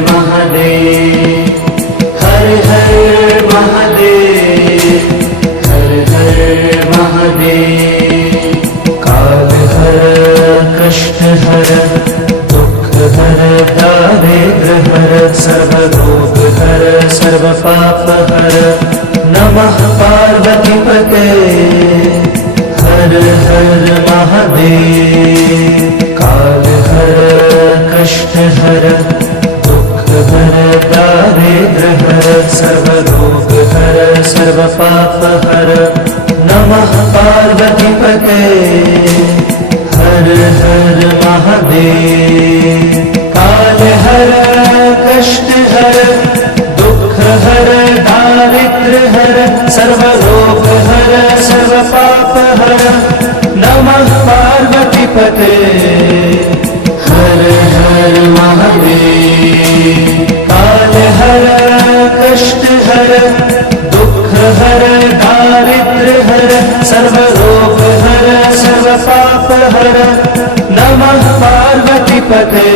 महादेव, हर हर महादेव, हर हर महादेव। काल हर कष्ट हर दुख हर दारिद्र हर सर्व रोग हर सर्व पाप हर। नमः पार्वती पते हर हर महादेव। काल हर कष्ट हर दुख हर दारिद्र हर सर्व रोग हर सर्व पाप हर। नमः पार्वती पते हर हर महादेव। काल हर कष्ट हर दुख हर दारिद्र हर सर्व रोग हर सर्व पाप हर। नमः पार्वती पते हर हर महादेव। काल हर कष्ट हर दुख हर दारिद्र हर सर्व रोग हर सर्व पाप हर। नमः पार्वती पते